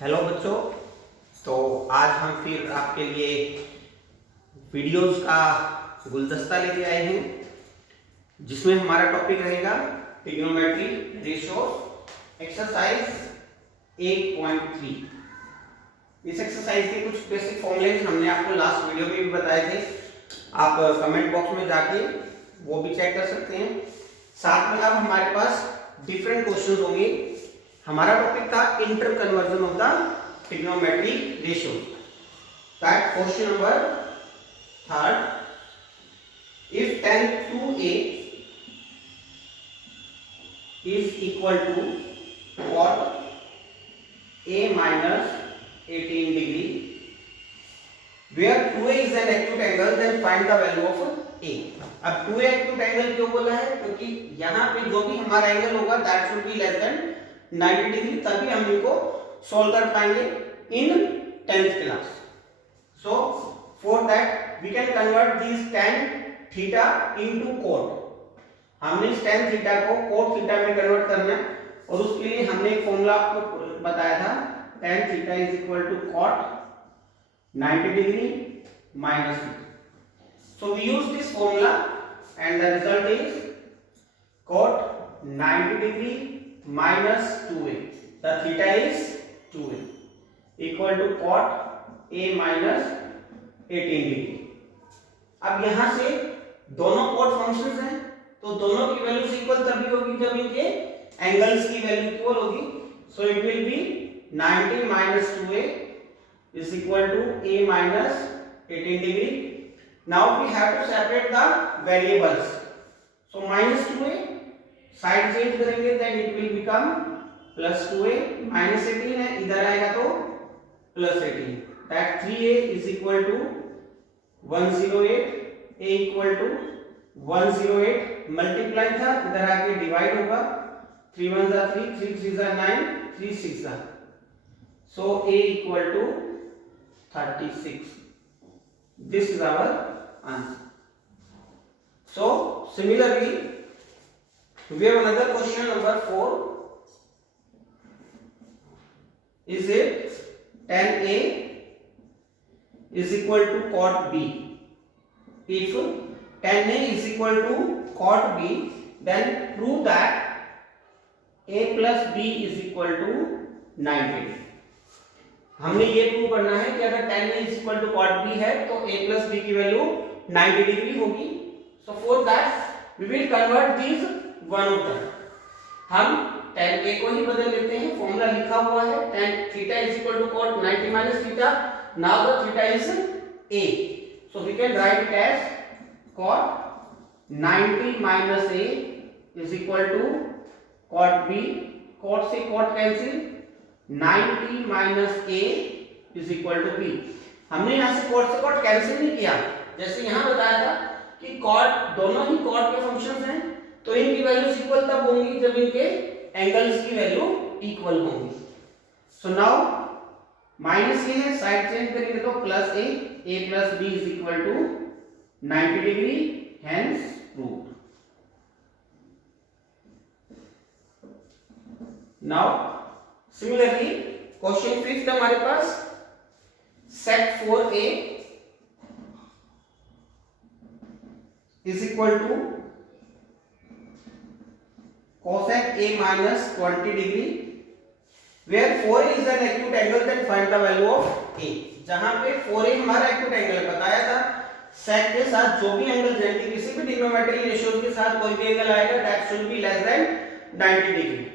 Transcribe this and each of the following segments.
Hello बच्चों। तो आज हम फिर आपके लिए वीडियोस का गुलदस्ता लेके आए हैं जिसमें हमारा टॉपिक रहेगा ट्रिग्नोमेट्री रेशियोज एक्सरसाइज 8.3। इस एक्सरसाइज के कुछ बेसिक फॉर्मूले हमने आपको लास्ट वीडियो में भी बताए थे। आप कमेंट बॉक्स में जाके वो भी चेक कर सकते हैं। साथ में अब हमारे पास डिफरेंट क्वेश्चंस होंगे। हमारा टॉपिक था inter conversion of the trigonometry ratio. That question number 3, if tan 2a is equal to cot a minus 18 degree where 2a is an acute angle, then find the value of a। अब 2a acute angle क्यों बोला है? क्योंकि यहाँ पे जो भी हमारा एंगल होगा that should be less than 90 degree, तभी हम इनको सॉल्व कर पाएंगे in 10th class. So for that we can convert this tan theta into cot। हमने इस tan थीटा को cot थीटा में कन्वर्ट करना है और उसके लिए हमने एक फॉर्मूला आपको बताया था, tan theta is equal to cot 90 degree minus theta. So we use this formula and the result is cot 90 degree minus 2a, the theta is 2a equal to cot a minus 18 degree. अब यहां से दोनों cot functions हैं तो दोनों की values equal तभी होगी जब इनके एंगल्स की वैल्यू इक्वल होगी। So it will be 90 minus 2a is equal to a minus 18 degree। now we have to separate the variables, so minus 2a side change करेंगे then it will become plus 2a, minus 18 है इधर आएगा तो plus 18, that 3a is equal to 108, a equal to 108 multiply था इधर आके divide होगा, 3 1 जा 3, 3 3 जा 9, 3 6 जा, so a equal to 36। This is our answer. So similarly we have another question number 4. Is it tan a is equal to cot b? If tan a is equal to cot b, then prove that a plus b is equal to 90। हमने ये prove करना है कि अगर tan a is equal to cot b है तो a plus b की value 90 degree होगी। So for that we will convert these one of them। हम tan a को ही बदल लेते हैं, फॉर्मूला लिखा हुआ है tan theta is equal to cot 90 minus theta। Now the theta is a, so we can write it as cot 90 minus a is equal to cot b। cot से cot cancel, 90 minus a is equal to b। हमने यहां से cot से cot cancel नहीं किया, जैसे यहां बताया था कि cot दोनों ही cot के फंक्शंस हैं तो इनकी वैल्यूज इक्वल तब होंगी जब इनके एंगल्स की वैल्यू इक्वल होंगी। सो नाउ माइनस ये है, साइड चेंज करेंगे तो plus a plus b is equal to 90 degree, hence proved. Now similarly question 5 हमारे पास, sec 4a is equal to cosec a minus 20 degree where 4a is an acute angle, then find the value of a। जहां पे 4a हमारा acute angle बताया था, sec के साथ जो भी एंगल रहेंगे किसी भी ट्रिग्नोमेट्री रेशियोज के साथ कोई भी एंगल आएगा that should be less than 90 degree।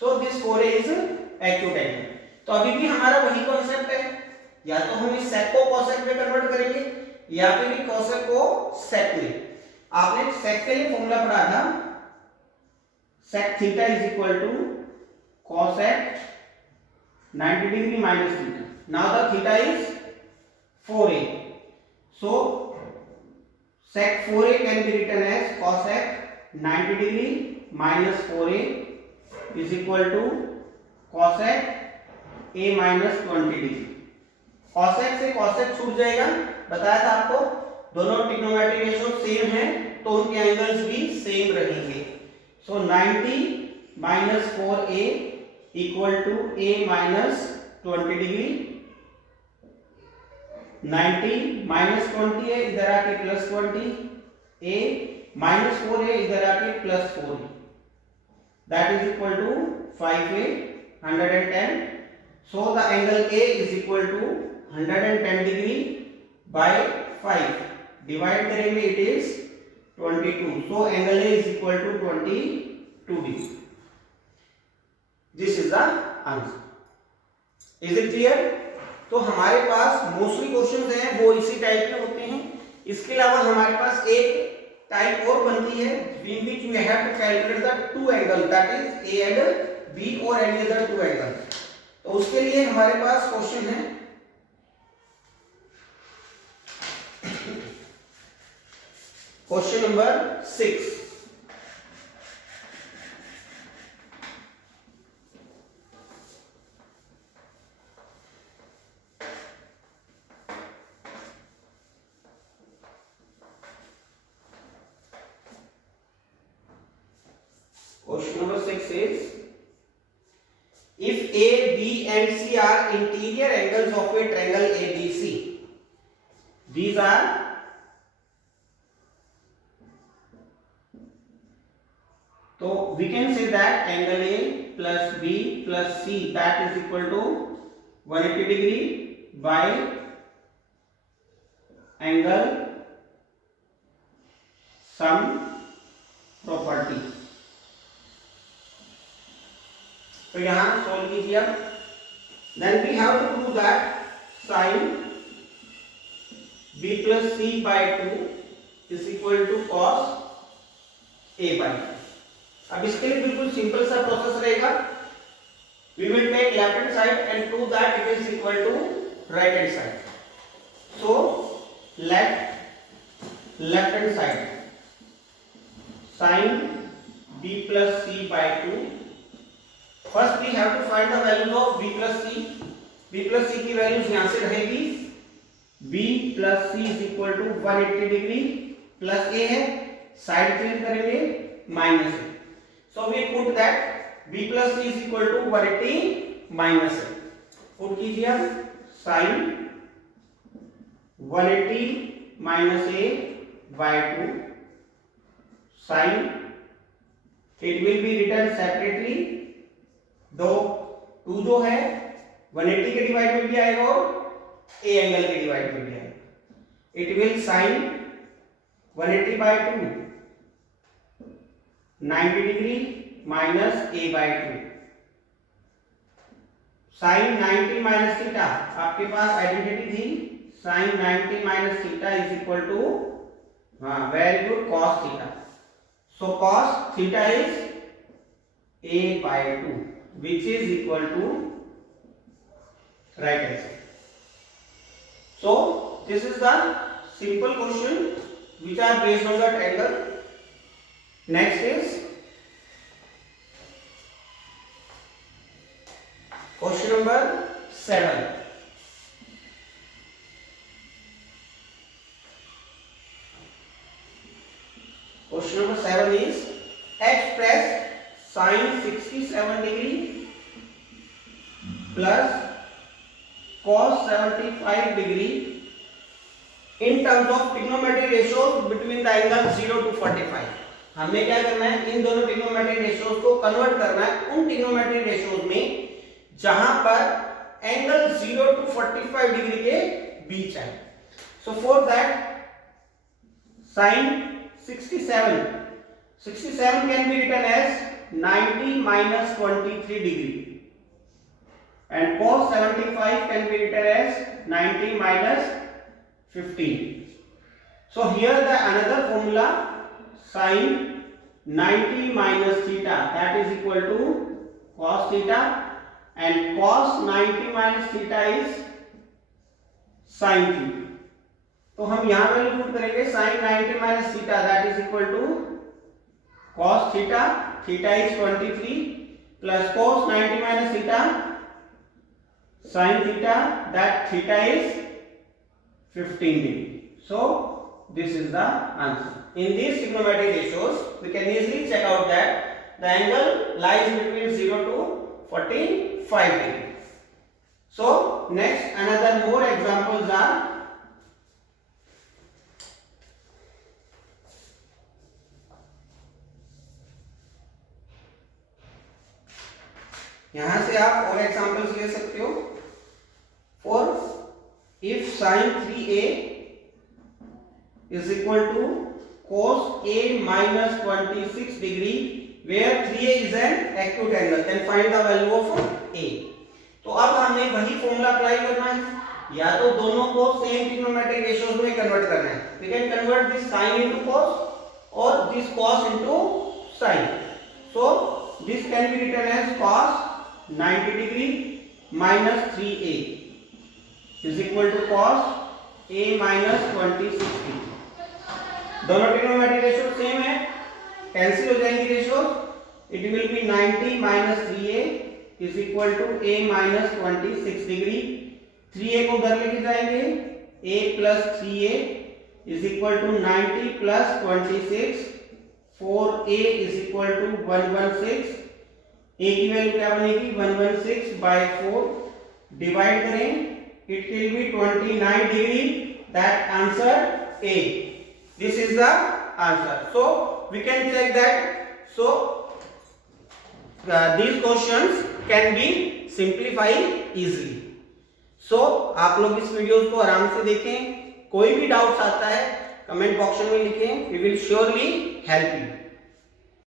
so this 4a is acute angle। तो अभी भी हमारा वही कॉन्सेप्ट है, या तो हम इस sec को cosec में कन्वर्ट करेंगे या फिर cosec को sec में। आपने sec के लिए फॉर्मूला पढ़ा था, sec theta is equal to cosec 90 degree minus theta। now the theta is 4a, so sec 4a can be written as cosec 90 degree minus 4a is equal to cosec a minus 20 degree। cosec से cosec छूट जाएगा, बताया था आपको दोनों trigonometry ratio same हैं तो उनके एंगल्स भी सेम रहेंगे। So 90 minus 4a equal to a minus 20 degree, 90 minus 20 है, इधर आके प्लस 20, a माइनस 4 है, इधर आके प्लस 4 है, that is equal to 5a 110. So the angle A is equal to 110 degree by 5. Divide करेंगे, it is 22. So angle A is equal to 22 degree. This is the answer. Is it clear? तो हमारे पास mostly questions हैं वो इसी type के होते हैं. इसके अलावा हमारे पास एक टाइप और बनती है in which we have to calculate the two angle, that is A and B or any other two angles. तो उसके लिए हमारे पास क्वेश्चन है question number 6. Question number 6 is, if A, B and C are interior angles of a triangle ABC, these are so we can say that angle A plus B plus C, that is equal to 180 degree by angle sum property. तो यहां solve कीजिए. Then we have to prove that sin b plus c by 2 is equal to cos a by 2. अब इसके लिए बिल्कुल simple सा process रहेगा. We will take left hand side and prove that it is equal to right hand side. So left hand side sin b plus c by 2. First we have to find the values of b plus c. b plus c की values यहां से रहेगी. b plus c is equal to 180 degree plus a है, side change करेंगे minus है. So we put that b plus c is equal to 180 minus है. Put कीजिए आप sin 180 minus a by 2 sin, it will be written separately. दो 2 जो है 180 के डिवाइड में भी आएगा और a एंगल के डिवाइड में भी आएगा. It will sin 180 by 2 90 degree minus a by 2. sin 90 minus theta, आपके पास आइडेंटिटी थी sin 90 minus theta is equal to, हाँ very good, cos theta. So cos theta is a by 2 which is equal to right hand side. So this is the simple question which are based on the triangle. Next is question number 7. Question number 7 is, express sin 67 degree plus cos 75 degree in terms of trigonometric ratios between the angle 0 to 45. हमें क्या करना है, इन दोनों trigonometric ratios को convert करना है उन trigonometric ratios में जहां पर एंगल 0 टू 45 डिग्री के बीच है. सो for that sin 67 can be written as 90 minus 23 degree and cos 75 can be written as 90 minus 15. So here the another formula, sin 90 minus theta, that is equal to cos theta, and cos 90 minus theta is sin theta. तो हम यहां value put करेंगे sin 90 minus theta, that is equal to cos theta, theta is 23 plus cos 90 minus theta sin theta, that theta is 15 degree. So this is the answer. In these trigonometric ratios we can easily check out that the angle lies between 0 to 45 degree. So next another more examples are यहां से आप और examples ले सकते हो. For if sin 3a is equal to cos a minus 26 degree where 3a is an acute angle, then find the value of a. तो अब हमें वही फॉर्मूला अप्लाई करना है, या तो दोनों को सेम ट्रिग्नोमेट्रिक रेशियोज में कन्वर्ट करना है. We can convert this sin into cos और this cos into sin. So this can be written as cos 90 degree minus 3a is equal to cos a minus 26 degree. दोनों trigonometric ratio same है, cancel हो जाएंगे ratio. It will be 90 minus 3a is equal to a minus 26 degree. 3a को उधर लेके जाएंगे, a plus 3a is equal to 90 plus 26. 4a is equal to 116. a की value क्या बनेगी 116 by 4. डिवाइड करें, it will be 29 degree. That answer A. This is the answer. So we can check that. So these questions can be simplified easily. So आप लोग इस videos को आराम से देखें. कोई भी डाउट्स आता है कमेंट बॉक्स में लिखें. We will surely help you.